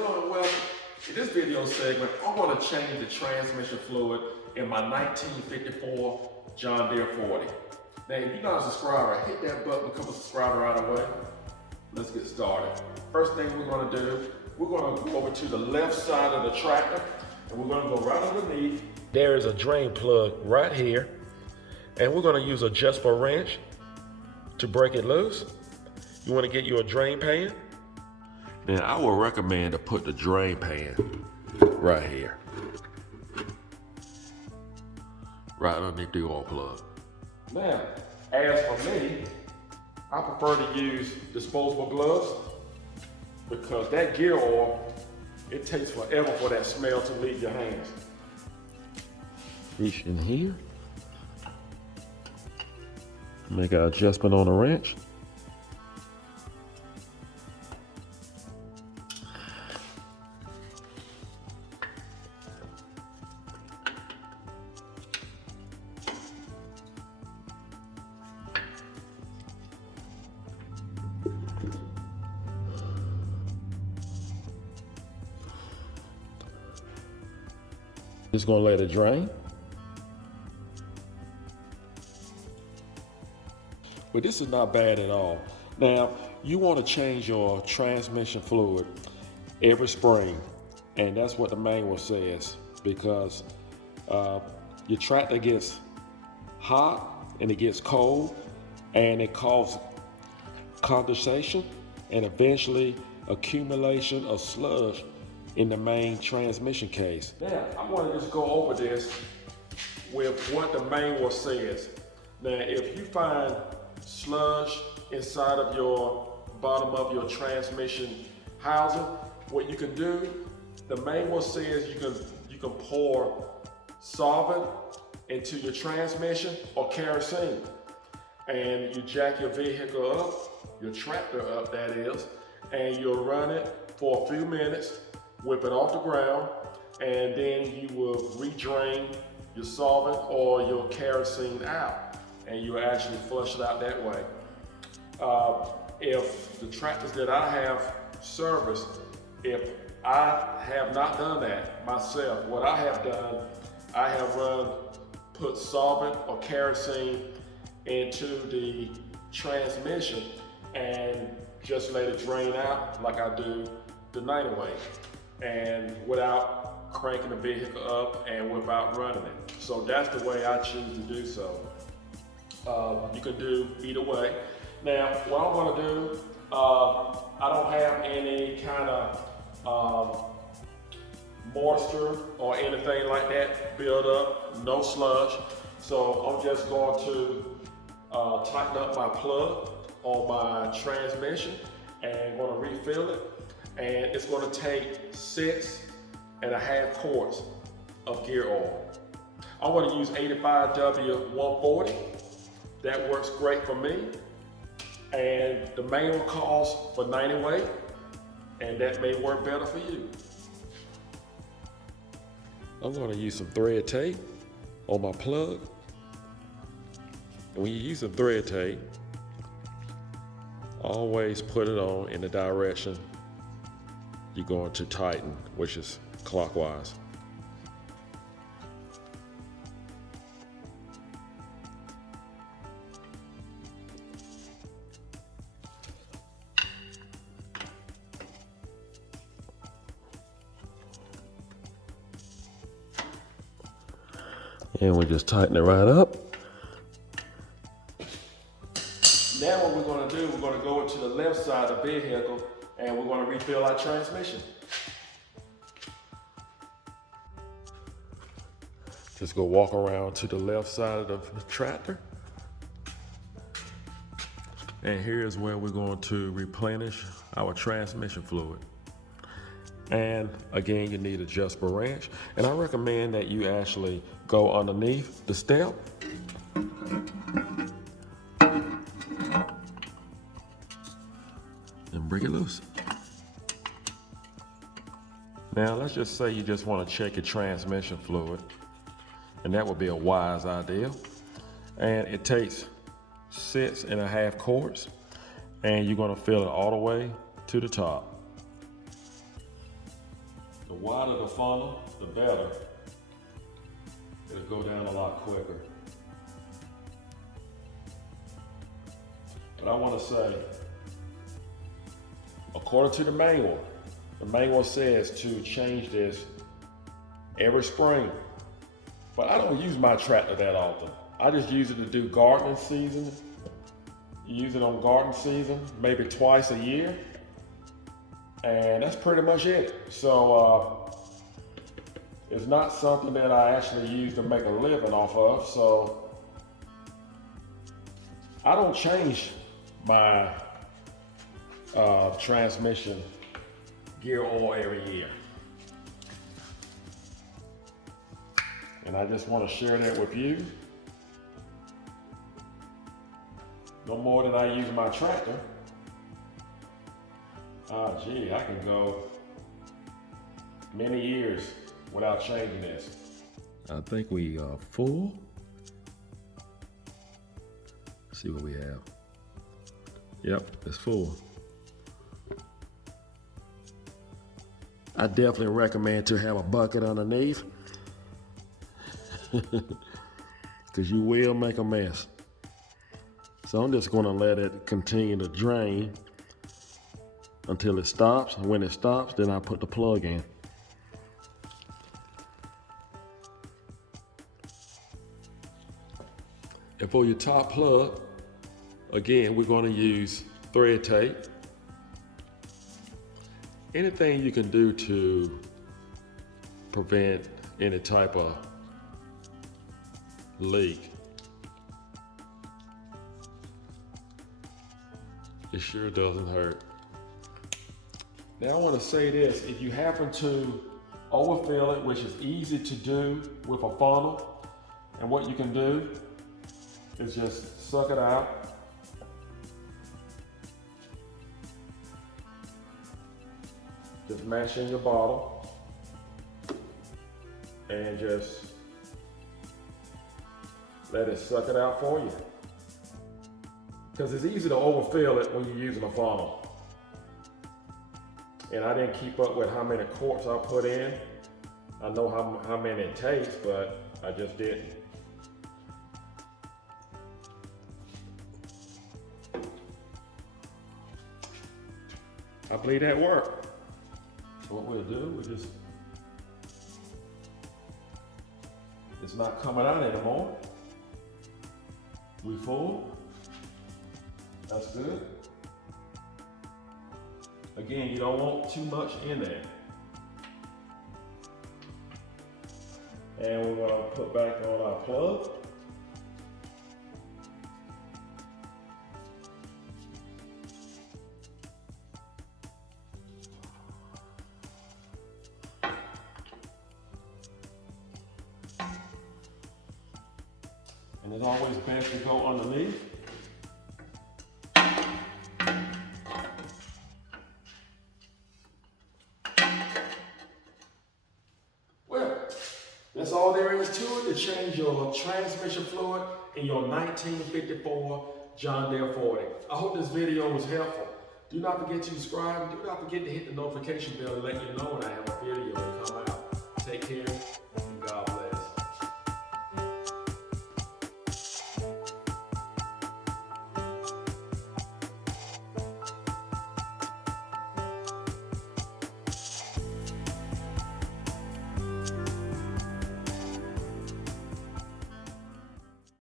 Hello and welcome. In this video segment, I want to change the transmission fluid in my 1954 John Deere 40. Now, if you're not a subscriber, hit that button, become a subscriber right away. Let's get started. First thing we're going to do, we're going to go over to the left side of the tractor, and we're going to go right underneath. There is a drain plug right here, and we're going to use a adjustable wrench to break it loose. You want to get you a drain pan. Then I would recommend to put the drain pan right here, right underneath the oil plug. Now, as for me, I prefer to use disposable gloves because that gear oil, it takes forever for that smell to leave your hands. Reach in here, make an adjustment on the wrench. Just gonna let it drain. But this is not bad at all. Now, you want to change your transmission fluid every spring, and that's what the manual says, because your tractor gets hot and it gets cold, and it causes condensation and eventually accumulation of sludge in the main transmission case. Now, I want to just go over this with what the manual says. Now, if you find sludge inside of your bottom of your transmission housing, what you can do, the manual says you can pour solvent into your transmission or kerosene, and you jack your vehicle up, your tractor up that is, and you'll run it for a few minutes, whip it off the ground, and then you will redrain your solvent or your kerosene out, and you actually flush it out that way. If the tractors that I have serviced, if I have not done that myself, what I have done, I have put solvent or kerosene into the transmission and just let it drain out like I do the 90 way, and without cranking the vehicle up and without running it. So that's the way I choose to do so. You can do either way. Now, what I'm gonna do, I don't have any kind of moisture or anything like that build up, no sludge. So I'm just going to tighten up my plug on my transmission and going to refill it. And it's going to take 6.5 quarts of gear oil. I'm going to use 85W140. That works great for me. And the manual calls for 90 weight, and that may work better for you. I'm going to use some thread tape on my plug. And when you use some thread tape, always put it on in the direction you're going to tighten, which is clockwise. And we just tighten it right up. Now what we're going to do, we're going to go into the left side of the vehicle and we're going to refill our transmission. Just go walk around to the left side of the tractor. And here's where we're going to replenish our transmission fluid. And again, you need adjustable wrench. And I recommend that you actually go underneath the step. And break it loose. Now, let's just say you just want to check your transmission fluid. And that would be a wise idea. And it takes 6.5 quarts. And you're going to fill it all the way to the top. The wider the funnel, the better. It'll go down a lot quicker. But I want to say, according to the manual says to change this every spring. But I don't use my tractor that often. I just use it to do gardening season. Use it on garden season, maybe twice a year. And that's pretty much it. So it's not something that I actually use to make a living off of. So I don't change my transmission gear oil every year. And I just want to share that with you. No more than I use my tractor. Gee, I can go many years without changing this. I think we are full. Let's see what we have. Yep, it's full. I definitely recommend to have a bucket underneath because you will make a mess. So I'm just gonna let it continue to drain until it stops. And when it stops, then I put the plug in. And for your top plug, again, we're gonna use thread tape. Anything you can do to prevent any type of leak. It sure doesn't hurt. Now I want to say this, if you happen to overfill it, which is easy to do with a funnel, and what you can do is just suck it out. Just mash in your bottle and just let it suck it out for you. Because it's easy to overfill it when you're using a funnel. And I didn't keep up with how many quarts I put in. I know how many it takes, but I just didn't. I believe that worked. So what we'll do, it's not coming out anymore. We full. That's good. Again, you don't want too much in there. And we're gonna put back on our plug. And it's always best to go underneath. That's all there is to it, to change your transmission fluid in your 1954 John Deere 40. I hope this video was helpful. Do not forget to subscribe. Do not forget to hit the notification bell to let you know when I have a video to come out. Take care.